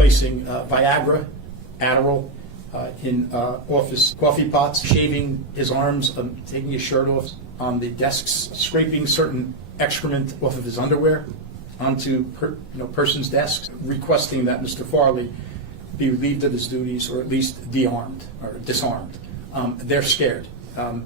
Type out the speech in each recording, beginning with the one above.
placing Viagra, Adderall in office coffee pots, shaving his arms, taking his shirt off on the desks, scraping certain excrement off of his underwear onto persons' desks, requesting that Mr. Farley be relieved of his duties or at least de-armed or disarmed. They're scared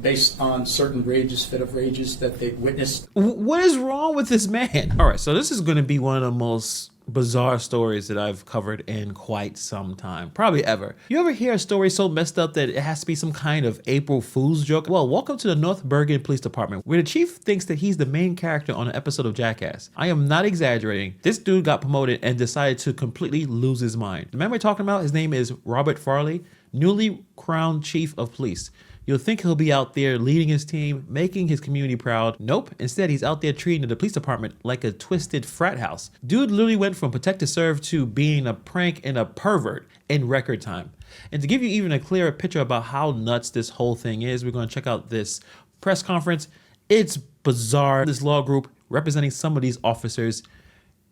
based on certain fit of rages that they've witnessed. What is wrong with this man? All right, so this is going to be one of the most bizarre stories that I've covered in quite some time, probably ever. You ever hear a story so messed up that it has to be some kind of April Fool's joke? Well, welcome to the North Bergen Police Department, where the chief thinks that he's the main character on an episode of Jackass. I am not exaggerating. This dude got promoted and decided to completely lose his mind. The man we're talking about, his name is Robert Farley, newly crowned chief of police. You'll think he'll be out there leading his team, making his community proud. Nope, instead he's out there treating the police department like a twisted frat house. Dude literally went from protect to serve to being a prank and a pervert in record time. And to give you even a clearer picture about how nuts this whole thing is, we're going to check out this press conference. It's bizarre. This law group representing some of these officers,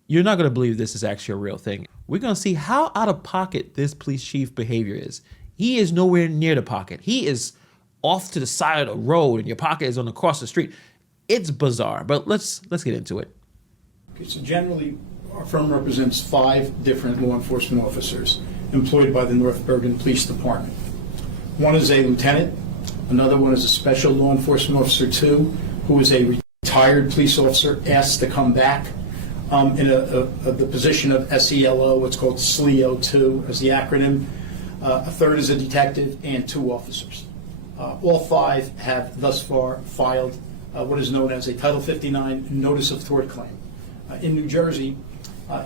you're not going to believe this is actually a real thing. We're going to see how out of pocket this police chief behavior is. He is nowhere near the pocket. He is off to the side of the road and your pocket is on across the street. It's bizarre, but let's get into it. Okay, so generally, our firm represents 5 different law enforcement officers employed by the North Bergen Police Department. One is a lieutenant, another one is a special law enforcement officer 2, who is a retired police officer asked to come back in the position of SELO, what's called SLEO 2 as the acronym. A third is a detective and 2 officers. All 5 have thus far filed what is known as a Title 59 Notice of Tort Claim. In New Jersey,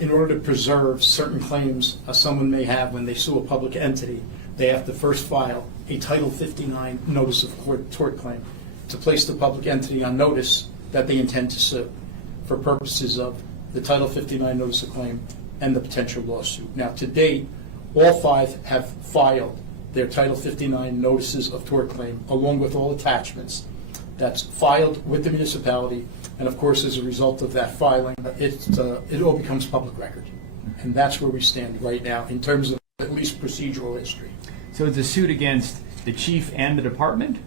in order to preserve certain claims someone may have when they sue a public entity, they have to first file a Title 59 Notice of Tort Claim to place the public entity on notice that they intend to sue for purposes of the Title 59 Notice of Claim and the potential lawsuit. Now, to date, all 5 have filed their Title 59 notices of tort claim, along with all attachments. That's filed with the municipality, and of course, as a result of that filing, it all becomes public record. And that's where we stand right now in terms of at least procedural history. So it's a suit against the chief and the department?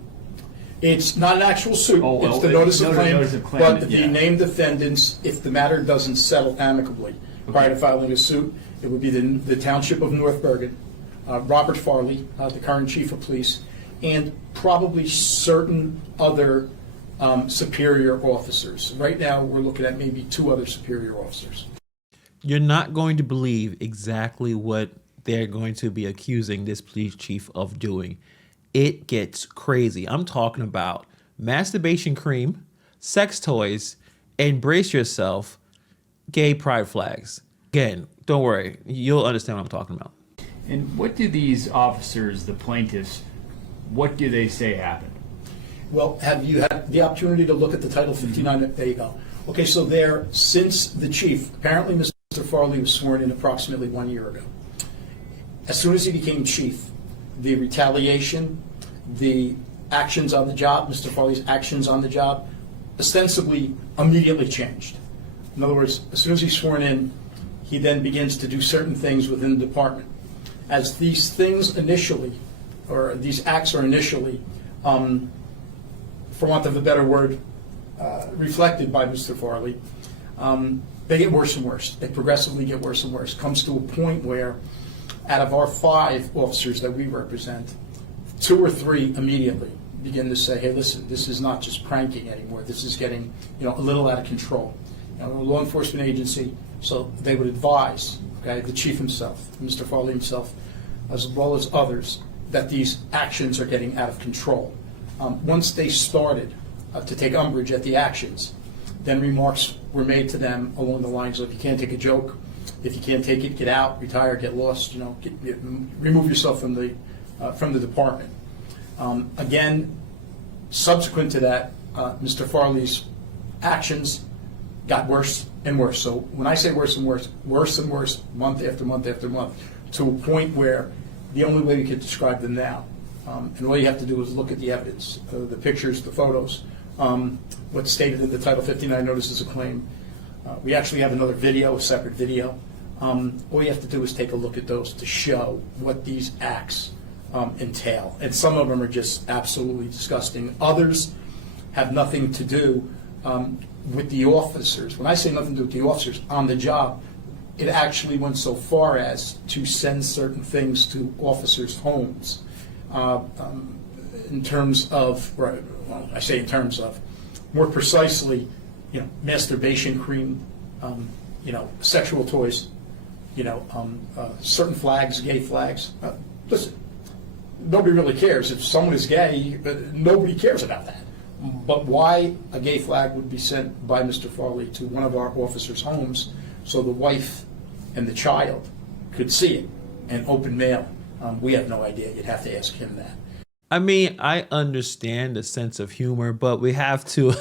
It's not an actual suit. Oh, well, it's the notice of claim, but yeah. the named defendants, if the matter doesn't settle amicably prior to filing a suit, it would be the Township of North Bergen, Robert Farley, the current chief of police, and probably certain other superior officers. Right now, we're looking at maybe 2 other superior officers. You're not going to believe exactly what they're going to be accusing this police chief of doing. It gets crazy. I'm talking about masturbation cream, sex toys, and brace yourself, gay pride flags. Again, don't worry. You'll understand what I'm talking about. And what do these officers, the plaintiffs, what do they say happened? Well, have you had the opportunity to look at the Title 59? There you go. Okay, so since the chief, apparently Mr. Farley was sworn in approximately 1 year ago. As soon as he became chief, the retaliation, the actions on the job, Mr. Farley's actions on the job, ostensibly immediately changed. In other words, as soon as he's sworn in, he then begins to do certain things within the department. As these things initially, or these acts are initially, for want of a better word, reflected by Mr. Farley, they get worse and worse. They progressively get worse and worse. Comes to a point where, out of our 5 officers that we represent, 2 or 3 immediately begin to say, "Hey, listen, this is not just pranking anymore. This is getting, a little out of control." We're a law enforcement agency, so they would advise, the chief himself, Mr. Farley himself, as well as others, that these actions are getting out of control. Once they started to take umbrage at the actions, then remarks were made to them along the lines of, "You can't take a joke. If you can't take it, get out, retire, get lost. Remove yourself from the department." Again, subsequent to that, Mr. Farley's actions got worse and worse. So when I say worse and worse, month after month after month, to a point where the only way we could describe them now, and all you have to do is look at the evidence, the pictures, the photos, what's stated in the Title 59 Notices of Claim. We actually have another video, a separate video, all you have to do is take a look at those to show what these acts entail. And some of them are just absolutely disgusting. Others have nothing to do with the officers. When I say nothing to do with the officers on the job, it actually went so far as to send certain things to officers' homes in terms of, well, I say in terms of, more precisely, masturbation cream, sexual toys, certain flags, gay flags. Listen, nobody really cares. If someone is gay, nobody cares about that. But why a gay flag would be sent by Mr. Farley to one of our officers' homes so the wife and the child could see it and open mail, we have no idea. You'd have to ask him that. I mean, I understand the sense of humor, but we have to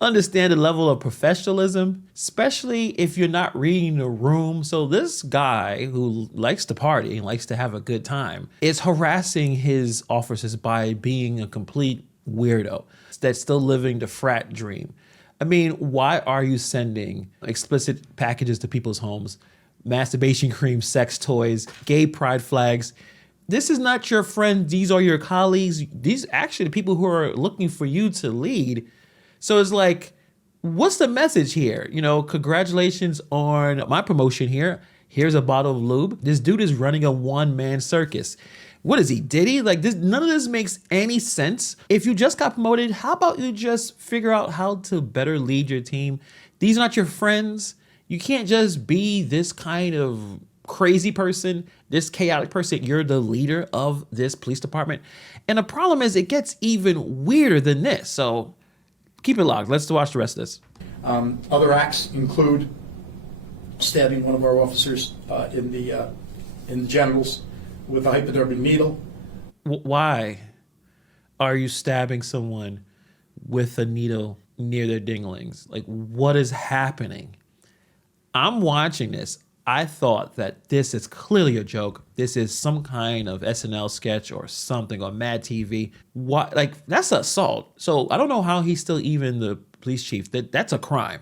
understand the level of professionalism, especially if you're not reading the room. So this guy who likes to party and likes to have a good time is harassing his officers by being a complete weirdo that's still living the frat dream. I mean, why are you sending explicit packages to people's homes? Masturbation cream, sex toys, gay pride flags. This is not your friend. These are your colleagues. These are actually the people who are looking for you to lead. So it's like, what's the message here? Congratulations on my promotion here. Here's a bottle of lube. This dude is running a one-man circus. What is he, Diddy? Like this, none of this makes any sense. If you just got promoted, how about you just figure out how to better lead your team? These are not your friends. You can't just be this kind of crazy person, this chaotic person. You're the leader of this police department. And the problem is it gets even weirder than this. So keep it locked. Let's watch the rest of this. Other acts include stabbing one of our officers in the genitals with a hypodermic needle. Why are you stabbing someone with a needle near their dinglings? Like, what is happening? I'm watching this. I thought that this is clearly a joke. This is some kind of SNL sketch or something on Mad TV. What? Like, that's assault. So I don't know how he's still even the police chief. That's a crime.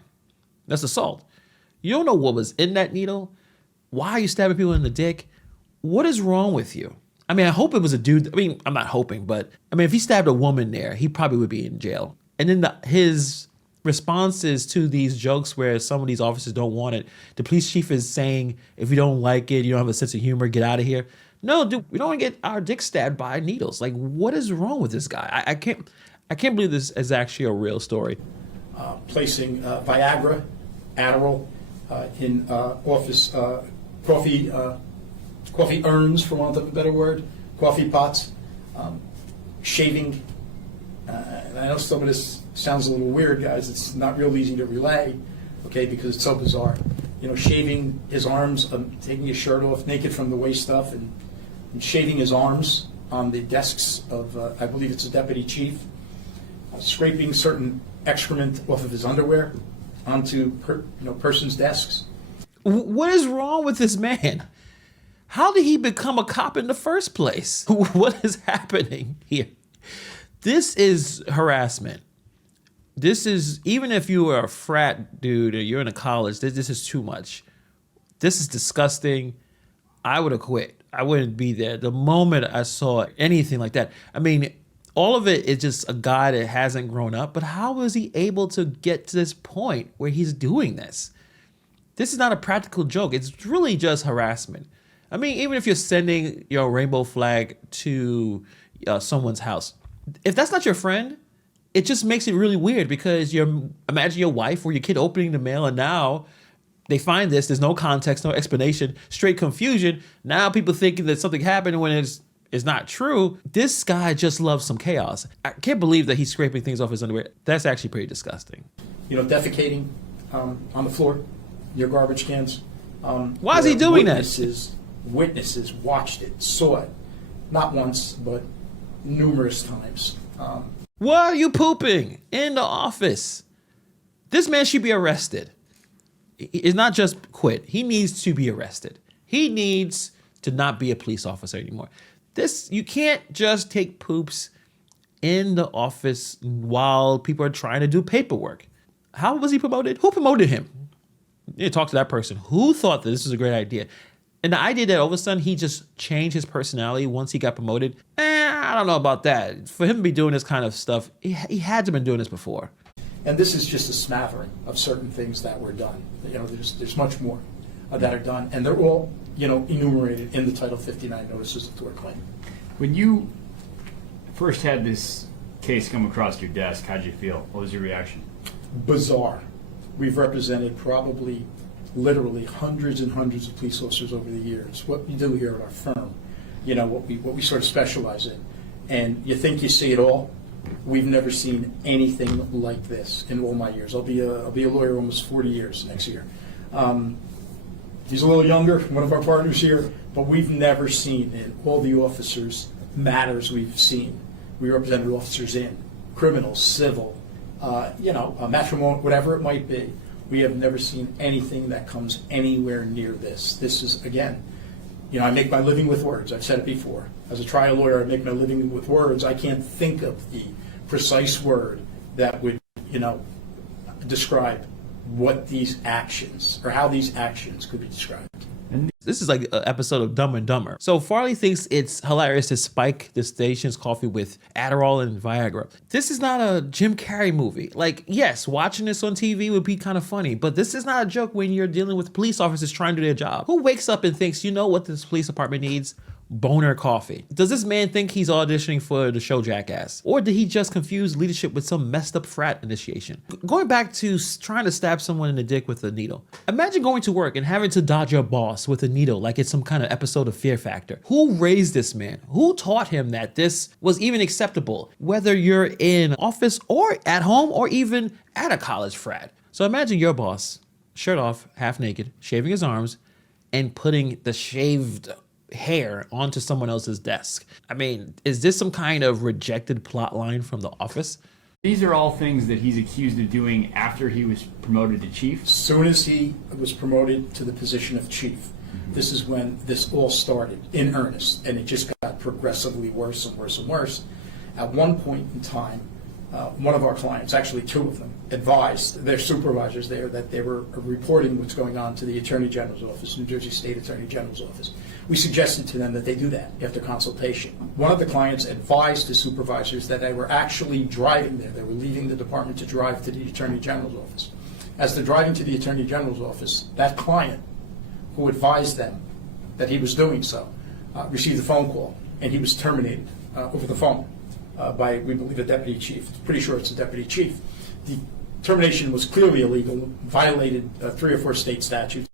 That's assault. You don't know what was in that needle. Why are you stabbing people in the dick? What is wrong with you? I mean, I hope it was a dude. I mean, I'm not hoping, but I mean, if he stabbed a woman there, he probably would be in jail. And then his responses to these jokes where some of these officers don't want it, the police chief is saying, if you don't like it, you don't have a sense of humor, get out of here. No, dude, we don't want to get our dick stabbed by needles. Like, what is wrong with this guy? I can't believe this is actually a real story. Placing Viagra, Adderall in office coffee urns, for want of a better word, coffee pots, shaving. And I know some of this sounds a little weird, guys. It's not real easy to relay, okay, because it's so bizarre. Shaving his arms, taking his shirt off, naked from the waist up, and shaving his arms on the desks of, I believe it's a deputy chief, scraping certain excrement off of his underwear onto persons' desks. What is wrong with this man? How did he become a cop in the first place? What is happening here? This is harassment. This is, even if you are a frat dude or you're in a college, this is too much. This is disgusting. I would have quit. I wouldn't be there. The moment I saw anything like that, I mean, all of it is just a guy that hasn't grown up, but how was he able to get to this point where he's doing this? This is not a practical joke. It's really just harassment. I mean, even if you're sending your rainbow flag to someone's house, if that's not your friend, it just makes it really weird because imagine your wife or your kid opening the mail and now they find this, there's no context, no explanation, straight confusion. Now people thinking that something happened when it's not true. This guy just loves some chaos. I can't believe that he's scraping things off his underwear. That's actually pretty disgusting. Defecating on the floor, your garbage cans. Why is he doing that? Witnesses watched it, saw it, not once, but numerous times. Why are you pooping in the office? This man should be arrested. It's not just quit. He needs to be arrested. He needs to not be a police officer anymore. You can't just take poops in the office while people are trying to do paperwork. How was he promoted? Who promoted him? You talk to that person who thought that this was a great idea. And the idea that all of a sudden he just changed his personality once he got promoted, I don't know about that. For him to be doing this kind of stuff, he had to have been doing this before. And this is just a smattering of certain things that were done. There's much more that are done, and they're all, enumerated in the Title 59 notices of tort claim. When you first had this case come across your desk, how'd you feel? What was your reaction? Bizarre. We've represented probably literally hundreds and hundreds of police officers over the years. What we do here at our firm, what we sort of specialize in. And you think you see it all. We've never seen anything like this in all my years. I'll be a lawyer almost 40 years next year. He's a little younger, one of our partners here, but we've never seen in all the officers matters we've seen. We represented officers in criminal, civil, matrimonial, whatever it might be. We have never seen anything that comes anywhere near this. This is, again, I make my living with words. I've said it before. As a trial lawyer, I make my living with words. I can't think of the precise word that would, describe what these actions, or how these actions could be described. This is like an episode of Dumb and Dumber. So Farley thinks it's hilarious to spike the station's coffee with Adderall and Viagra. This is not a Jim Carrey movie. Like, yes, watching this on TV would be kind of funny, but this is not a joke when you're dealing with police officers trying to do their job. Who wakes up and thinks, you know what this police department needs? Boner coffee. Does this man think he's auditioning for the show Jackass? Or did he just confuse leadership with some messed up frat initiation? Going back to trying to stab someone in the dick with a needle. Imagine going to work and having to dodge your boss with a needle like it's some kind of episode of Fear Factor. Who raised this man? Who taught him that this was even acceptable? Whether you're in office or at home or even at a college frat. So imagine your boss, shirt off, half naked, shaving his arms, and putting the shaved hair onto someone else's desk. I mean, is this some kind of rejected plot line from The Office? These are all things that he's accused of doing after he was promoted to chief? As soon as he was promoted to the position of chief, this is when this all started in earnest, and it just got progressively worse and worse and worse. At one point in time, one of our clients, actually two of them, advised their supervisors there that they were reporting what's going on to the Attorney General's office, New Jersey State Attorney General's office. We suggested to them that they do that after consultation. One of the clients advised the supervisors that they were actually driving there. They were leaving the department to drive to the Attorney General's office. As they're driving to the Attorney General's office, that client who advised them that he was doing so received a phone call, and he was terminated over the phone by, we believe, a deputy chief. Pretty sure it's a deputy chief. The termination was clearly illegal, violated 3 or 4 state statutes.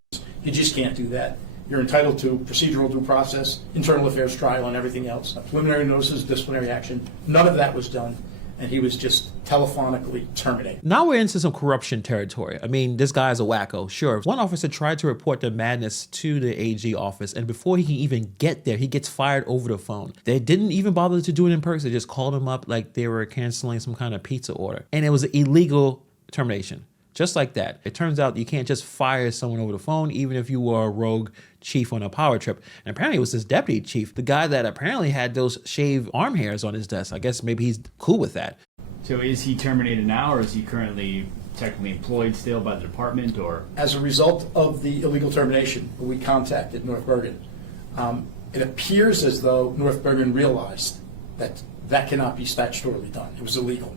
You just can't do that. You're entitled to procedural due process, internal affairs trial, and everything else. Preliminary notices, disciplinary action. None of that was done, and he was just telephonically terminated. Now we're into some corruption territory. I mean, this guy's a wacko, sure. One officer tried to report the madness to the AG office, and before he can even get there, he gets fired over the phone. They didn't even bother to do it in person. They just called him up like they were canceling some kind of pizza order. And it was an illegal termination. Just like that. It turns out you can't just fire someone over the phone, even if you were a rogue chief on a power trip. And apparently it was this deputy chief, the guy that apparently had those shaved arm hairs on his desk. I guess maybe he's cool with that. So is he terminated now, or is he currently technically employed still by the department? Or as a result of the illegal termination, we contacted North Bergen. It appears as though North Bergen realized that that cannot be statutorily done. It was illegal.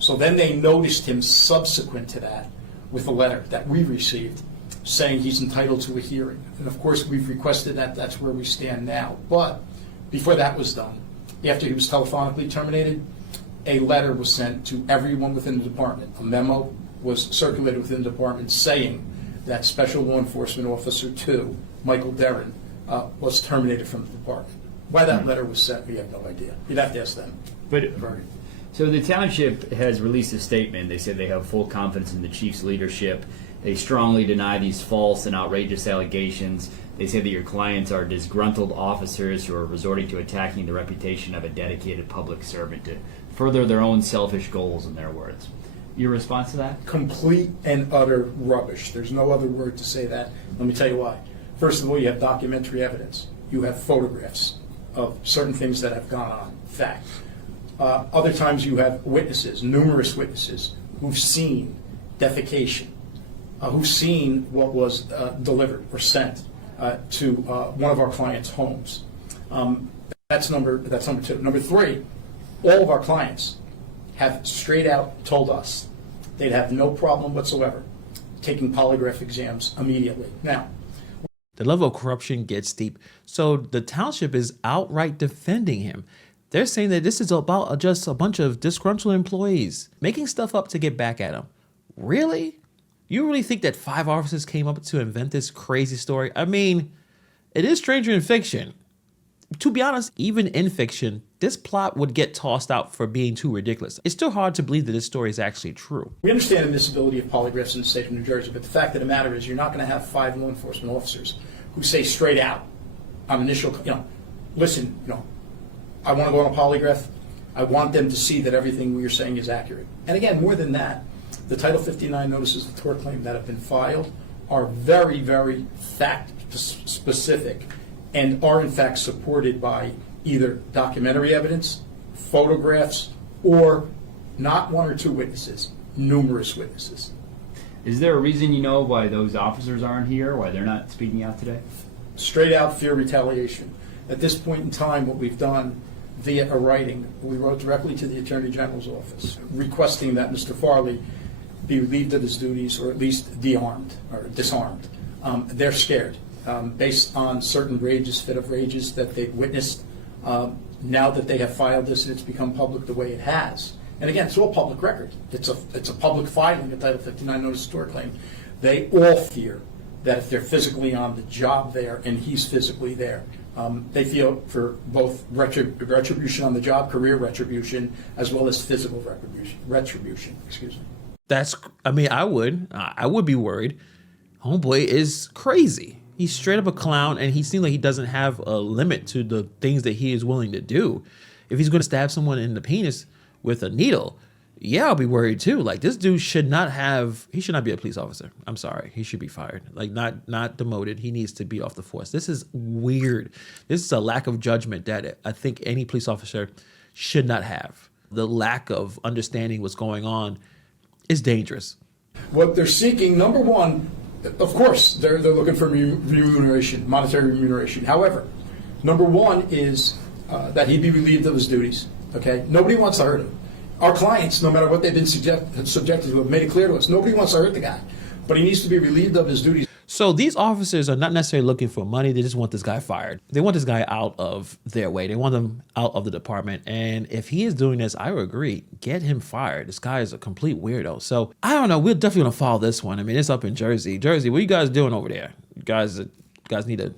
So then they noticed him subsequent to that with a letter that we received saying he's entitled to a hearing. And of course we've requested that. That's where we stand now. But before that was done, after he was telephonically terminated, a letter was sent to everyone within the department. A memo was circulated within the department saying that Special Law Enforcement Officer 2, Michael Derrin, was terminated from the department. Why that letter was sent, we have no idea. You'd have to ask them. But so the township has released a statement. They say they have full confidence in the chief's leadership. They strongly deny these false and outrageous allegations. They say that your clients are disgruntled officers who are resorting to attacking the reputation of a dedicated public servant to further their own selfish goals, in their words. Your response to that? Complete and utter rubbish. There's no other word to say that. Let me tell you why. First of all, you have documentary evidence. You have photographs of certain things that have gone on. Fact. Other times you have witnesses, numerous witnesses, who've seen defecation who's seen what was delivered or sent to one of our clients' homes. That's number two. Number three, all of our clients have straight out told us they'd have no problem whatsoever taking polygraph exams immediately. Now, the level of corruption gets deep. So the township is outright defending him. They're saying that this is about just a bunch of disgruntled employees making stuff up to get back at him. Really? You really think that 5 officers came up to invent this crazy story? I mean, it is stranger in fiction. To be honest, even in fiction, this plot would get tossed out for being too ridiculous. It's still hard to believe that this story is actually true. We understand the admissibility of polygraphs in the state of New Jersey, but the fact of the matter is you're not going to have 5 law enforcement officers who say straight out on initial, listen, I want to go on a polygraph. I want them to see that everything we are saying is accurate. And again, more than that, the Title 59 notices of tort claim that have been filed are very, very fact-specific and are in fact supported by either documentary evidence, photographs, or not 1 or 2 witnesses, numerous witnesses. Is there a reason you know why those officers aren't here, why they're not speaking out today? Straight out fear retaliation. At this point in time, what we've done via a writing, we wrote directly to the Attorney General's office requesting that Mr. Farley be relieved of his duties or at least de-armed or disarmed. They're scared based on certain rages, fit of rages that they've witnessed now that they have filed this and it's become public the way it has. And again, it's all public record. It's a public filing, a Title 59 notice of tort claim. They all fear that if they're physically on the job there and he's physically there, they feel for both retribution on the job, career retribution, as well as physical retribution. Excuse me. I would be worried. Homeboy is crazy. He's straight up a clown, and he seems like he doesn't have a limit to the things that he is willing to do. If he's going to stab someone in the penis with a needle, yeah, I'll be worried too. Like, this dude should not be a police officer. I'm sorry. He should be fired. Like, not demoted. He needs to be off the force. This is weird. This is a lack of judgment that I think any police officer should not have. The lack of understanding what's going on is dangerous. What they're seeking, number one, of course, they're looking for remuneration, monetary remuneration. However, number one is that he be relieved of his duties. Okay, nobody wants to hurt him. Our clients, no matter what they've been subjected to, have made it clear to us. Nobody wants to hurt the guy, but he needs to be relieved of his duties. So these officers are not necessarily looking for money. They just want this guy fired. They want this guy out of their way. They want him out of the department. And if he is doing this, I would agree, get him fired. This guy is a complete weirdo. So I don't know. We're definitely going to follow this one. I mean, it's up in Jersey. Jersey, what are you guys doing over there? You guys need to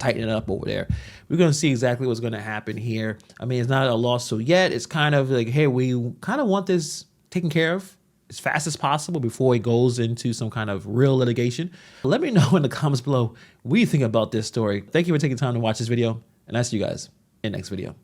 tighten it up over there. We're going to see exactly what's going to happen here. I mean, it's not a lawsuit yet. It's kind of like, hey, we kind of want this taken care of as fast as possible before it goes into some kind of real litigation. Let me know in the comments below what you think about this story. Thank you for taking time to watch this video, and I'll see you guys in the next video.